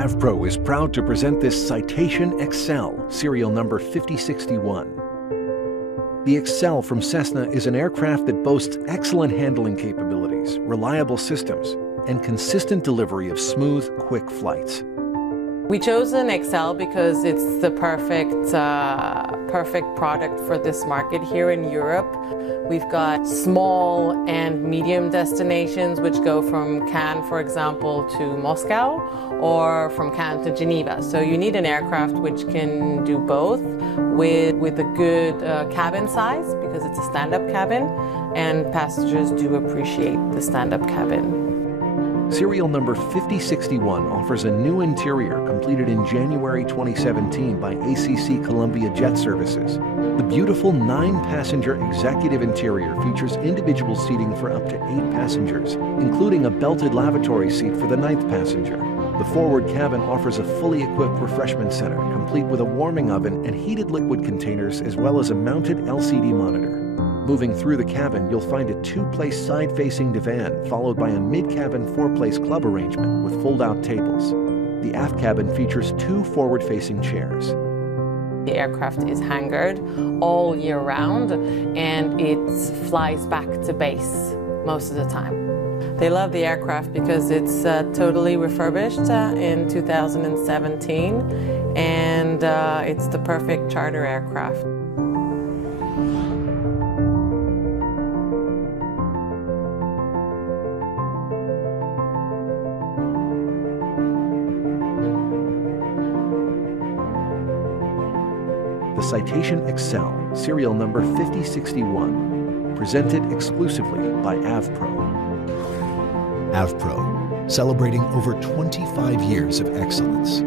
AvPro is proud to present this Citation XL, serial number 5061. The XL from CESSNA is an aircraft that boasts excellent handling capabilities, reliable systems, and consistent delivery of smooth, quick flights. We chose an XL because it's the perfect product for this market here in Europe. We've got small and medium destinations which go from Cannes, for example, to Moscow, or from Cannes to Geneva. So you need an aircraft which can do both with a good cabin size, because it's a stand-up cabin, and passengers do appreciate the stand-up cabin. Serial number 5061 offers a new interior completed in January 2017 by ACC Columbia Jet Services. The beautiful 9-passenger executive interior features individual seating for up to 8 passengers, including a belted lavatory seat for the 9th passenger. The forward cabin offers a fully equipped refreshment center, complete with a warming oven and heated liquid containers, as well as a mounted LCD monitor. Moving through the cabin, you'll find a 2-place side-facing divan, followed by a mid-cabin 4-place club arrangement with fold-out tables. The aft cabin features 2 forward-facing chairs. The aircraft is hangared all year round, and it flies back to base most of the time. They love the aircraft because it's totally refurbished in 2017, and it's the perfect charter aircraft. The Citation XL, serial number 5061, presented exclusively by AvPro. AvPro, celebrating over 25 years of excellence.